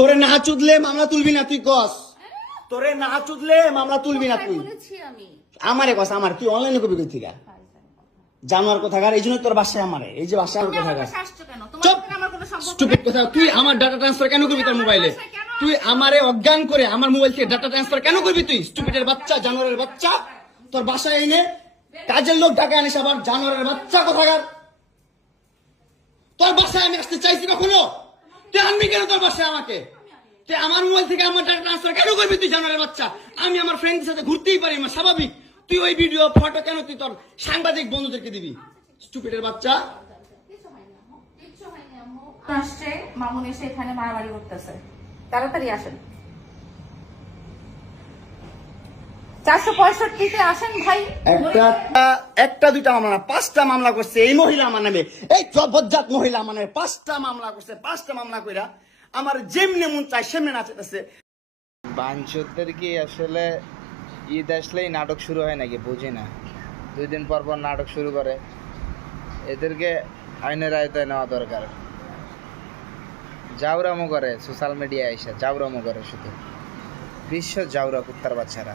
তোরে না চুদলে মামলা তুলবি না তুই কস, তোরে না চুদলে মামলা তুলবি না তুই। আমারে কস, আমার তুই অনলাইনে কবি কই থেকে জানোয়ার কোথাকার, এই জন্য তোর বাসায় আমারে, এই যে বাসায় আমার কোথাকার চুপ স্টুপিড কথা। তুই আমার ডাটা ট্রান্সফার কেন করবি তোর মোবাইলে? তুই আমারে অজ্ঞান করে আমার মোবাইল থেকে ডাটা ট্রান্সফার কেন করবি তুই? স্টুপিডের বাচ্চা, জানোয়ারের বাচ্চা, তোর বাসায় এনে কাজের লোক ডাকা আনিস আবার, জানোয়ারের বাচ্চা কোথাকার। তোর বাসায় আমি আসতে চাইছি কখনো? তুই আনবি কেন তোর বাসায় আমাকে? তুই আমার মোবাইল থেকে আমার ডাটা ট্রান্সফার কেন করবি তুই, জানোয়ারের বাচ্চা? আমি আমার ফ্রেন্ডের সাথে ঘুরতেই পারি, আমার স্বাভাবিক। তুই ওই ভিডিও ফটো কেন তুই তোর সাংবাদিক বন্ধুদেরকে দিবি? স্টুপিডের বাচ্চা। আসছে মামুন এসে এখানে মারামারি করতেছে, তাড়াতাড়ি আসেন। 465-তে আসেন ভাই। একটা দুইটা মামলা না, 5টা মামলা করছে এই মহিলা আমার নামে, এই জবরজাত মহিলা আমার নামে 5টা মামলা করছে। 5টা মামলা কইরা আমার যেমনে মন চায় সেমনে নাচতেছে। বাঞ্চদের কি আসলে ঈদ আসলেই নাটক শুরু হয় নাকি বুঝি না, 2 দিন পর পর নাটক শুরু করে। এদেরকে আইনের আয়তায় নেওয়া দরকার। জাউরামো করে সোশ্যাল মিডিয়ায় এসে, জাউরামো করে শুধু বিশ্ব জাউরা কুত্তার বাচ্চারা।